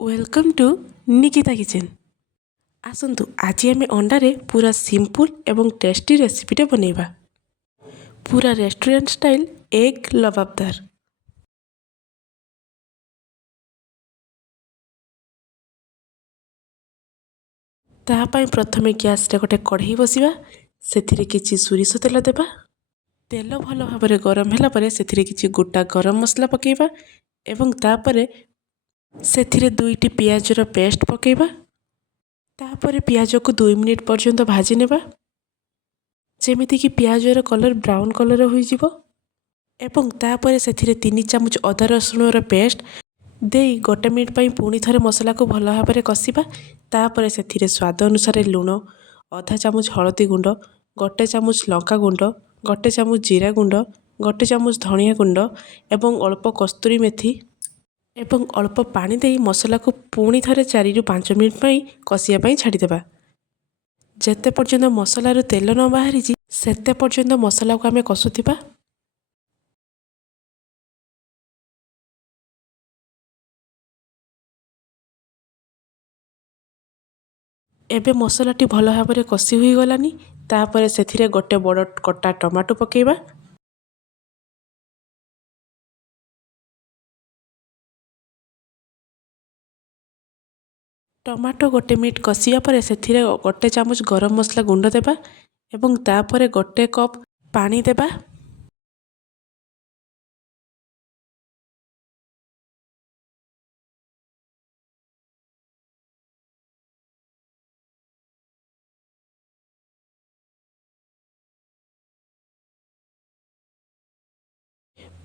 Welcome to Nikita kitchen. आसंतु आज आम अंडारे पूरा सिंपल एवं टेस्टी रेसिपीटे बनैबा पूरा रेस्टोरेंट स्टाइल एग लबाबदार। ताहापाई प्रथमे गैस रे गोटे कढ़ई बसिबा, सेथिरे किछि सोरिष तेल देबा। तेल भल भाव गरम होला परे सेथिरे किछि गोटा गरम मसला पकेबा एवं तापरे सेथिरे 2टी पियाजर पेस्ट पकेबा। तापरे पियाज को 2 मिनिट पर्यंत भाजी नेबा जेमिति कि पियाजर कलर ब्राउन कलर हो जिवो एवं तापरे सेथिरे 3 चामच अदा रसुण पेस्ट देई 1 मिनिट पई पुणी थरे मसला को भल भाव कषिबा। तापरे सेथिरे स्वाद अनुसार लुण, आधा चामच हळदी गुंड, 1 चामच लंका गुंड, 1 चामच जीरा गुंड, 1 चामच धनिया गुंड एवं अल्प कस्तूरी मेथी एवं अल्प पानी दे मसला को पुणी थरे 4 रु 5 मिनिट पई कषिया पई छाड़ी देबा। जेते पर्यंत मसलारू तेल न बाहरी सेते पर्यंत मसला को आमे कषुथिबा। एबे मसलाटी भल भाव कषि हुई गलानी। तापरे सेथिरे गोटे बड़ कटा टमाटो पकेबा। टमाटो 1 मिनिट कषिया परे सेथिरे 1 चामच गरम मसला गुंड देबा एवं तापरे 1 कप पानी देबा।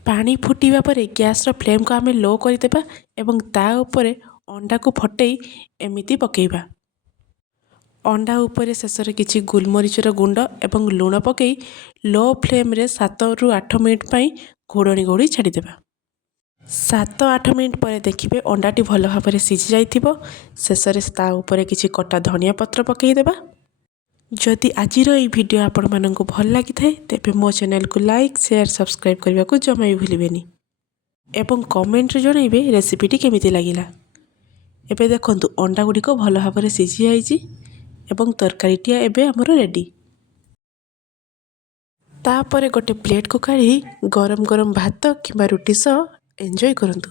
पानी फुटिबा परे गैस रो फ्लेम को आमे लो कर देबा एवं ता ऊपर अंडा को फटई एमिति पकेबा। अंडा ऊपर शेषर किछि गोलमरीचर गुंड एवं लुण पकई लो फ्लेम रे 7 रु 8 मिनिट पई घोड़नी घोड़ी छाड़ी देबा। 7-8 मिनिट पर देखिए अंडाटी भल भाव सिझी जाइथिबो। शेषरे ता ऊपर किछि कटा धनिया पत्र पकई देबा। जदि आजिर এই ভিডিও ଆପଣମାନଙ୍କୁ ଭଲ ଲାଗିଥାଏ ତେବେ ମୋ ଚ୍ୟାନେଲକୁ ଲାଇକ୍ ସେୟାର ସବସ୍କ୍ରାଇବ୍ କରିବାକୁ ଜମା ବି ଭୁଲିବେନି ଏବଂ କମେଣ୍ଟରେ ଜଣାଇବେ ରେସିପିଟି କେମିତି ଲାଗିଲା। ଏବେ ଦେଖନ୍ତୁ ଅଣ୍ଡା ଗୁଡ଼ିକ ଭଲ ଭାବରେ ସିଝି ଯାଇଛି ଏବଂ ତରକାରୀଟି ଏବେ ଆମର ରେଡ଼ି। ତାପରେ ଗୋଟେ ପ୍ଲେଟକୁ କାଢ଼ି ଗରମ ଗରମ ଭାତ କିମ୍ବା ରୁଟି ସହ ଏନ୍ଜୟ କରନ୍ତୁ।